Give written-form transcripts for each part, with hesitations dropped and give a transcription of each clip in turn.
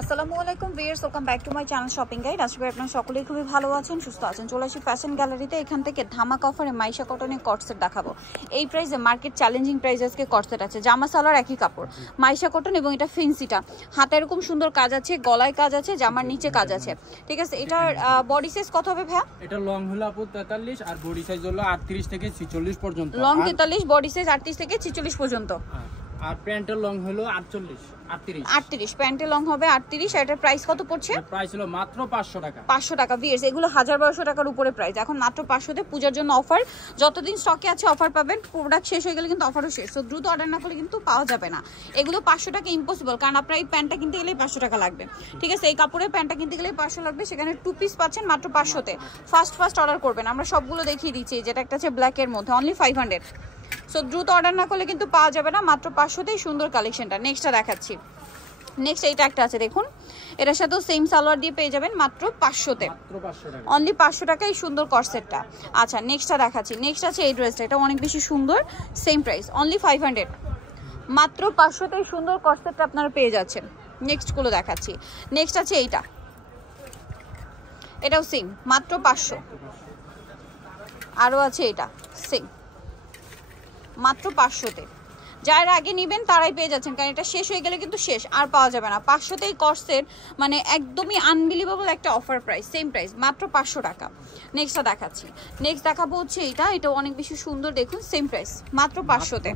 আসসালামু আলাইকুম viewers, welcome back to my channel shopping guide. আশা করি আপনারা সকলেই খুবই ভালো আছেন, সুস্থ আছেন। চলে আসি ফ্যাশন গ্যালারিতে। এখান থেকে ধামাকা অফারে মাইশা কটনের কটসেট দেখাবো। এই প্রাইসে মার্কেট চ্যালেঞ্জিং প্রাইস আজকে কটসেট আছে। জামা সালোয়ার একই কাপড়, মাইশা কটন, এবং এটা ফেন্সিটা হাতে এরকম সুন্দর কাজ আছে, গলায় কাজ আছে, জামার নিচে কাজ আছে। ঠিক আছে, এটার বডি সাইজ কত হবে ভাইয়া? এটা লং হলো আপু 43 আর বডি সাইজ হলো 38 থেকে 46 পর্যন্ত। লং 43, বডি সাইজ 38 থেকে 46 পর্যন্ত। আর প্যান্টের লং হলো 38 প্যান্টের লং হবে 38। আর এটার প্রাইস কত পড়ছে? প্রাইস হলো মাত্র 500 টাকা। 500 টাকা ভিউয়ার্স, এগুলো 1200 টাকার উপরে প্রাইস। এখন মাত্র 500 তে পূজার জন্য অফার। যতদিন স্টকে আছে অফার পাবেন, প্রোডাক্ট শেষ হয়ে গেলে কিন্তু অফারও শেষ। তো দ্রুত অর্ডার না করলে কিন্তু পাওয়া যাবে না। এগুলো 500 টাকা ইম্পসিবল, কারণ আপনার এই প্যান্টটা কিনতে গেলেই 500 টাকা লাগবে। ঠিক আছে, এই কাপড়ের প্যান্টটা কিনতে গেলেই 500 লাগবে, সেখানে 2 পিস পাচ্ছেন মাত্র 500 তে। ফার্স্ট অর্ডার করবেন, আমরা সবগুলো দেখিয়ে দিচ্ছি। যেটা একটা আছে ব্ল্যাক এর মধ্যে, অনলি 500। সো দ্রুত অর্ডার না করলে কিন্তু পাওয়া যাবে না। মাত্র 500 তেই সুন্দর কালেকশনটা। নেক্সটটা দেখাচ্ছি। নেক্সট এইটা একটা আছে, দেখুন। এটার সাথেও সেম সালোয়ার দিয়ে পেয়ে যাবেন মাত্র 500 তে। অনলি 500 টাকা এই সুন্দর কর্সেটটা। আচ্ছা, নেক্সটটা দেখাচ্ছি। নেক্সট আছে এই ড্রেসটা, এটা অনেক বেশি সুন্দর, সেম প্রাইস অনলি 500। মাত্র 500 তে এই সুন্দর কর্সেটটা আপনারা পেয়ে যাচ্ছেন। নেক্সটগুলো দেখাচ্ছি। নেক্সট আছে এইটা, এটাও সেম মাত্র 500। আরও আছে এটা সেম মাত্র 500 তে। যারা আগে নেবেন তারাই পেয়ে যাচ্ছেন, কারণ এটা শেষ হয়ে গেলে কিন্তু শেষ, আর পাওয়া যাবে না। 500 তেই কর্সেট, মানে একদমই আনবিলিভেবল একটা অফার প্রাইস, সেম প্রাইস মাত্র 500 টাকা। নেক্সটটা দেখাচ্ছি। নেক্সট দেখাবো হচ্ছে এটা অনেক বেশি সুন্দর, দেখুন সেম প্রাইস মাত্র 500 তে।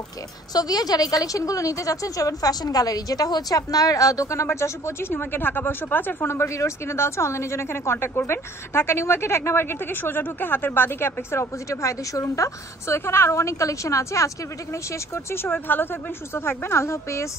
ওকে, সো ভিউয়ার যারা এই কালেকশনগুলো নিতে যাচ্ছেন চলবেন ফ্যাশন গ্যালারি, যেটা হচ্ছে আপনার দোকান নাম্বার 425, নিউ মার্কেট, ঢাকা 505। আর ফোন নাম্বার ভিডিওস কিনে দেওয়া আছে, অনলাইনের জন্য এখানে কন্ট্যাক্ট করবেন। ঢাকা নিউ মার্কেট 1 নম্বর গেট থেকে সোজা ঢুকে হাতের বাদিকে অ্যাপেক্সের অপোজিটে ভাইদের শোরুমটা। সো এখানে আরো অনেক কালেকশন আছে। আজকের ভিডিও এখানে শেষ করছি। সবাই ভালো থাকবেন, সুস্থ থাকবেন, আল্লাহ হাফেজ।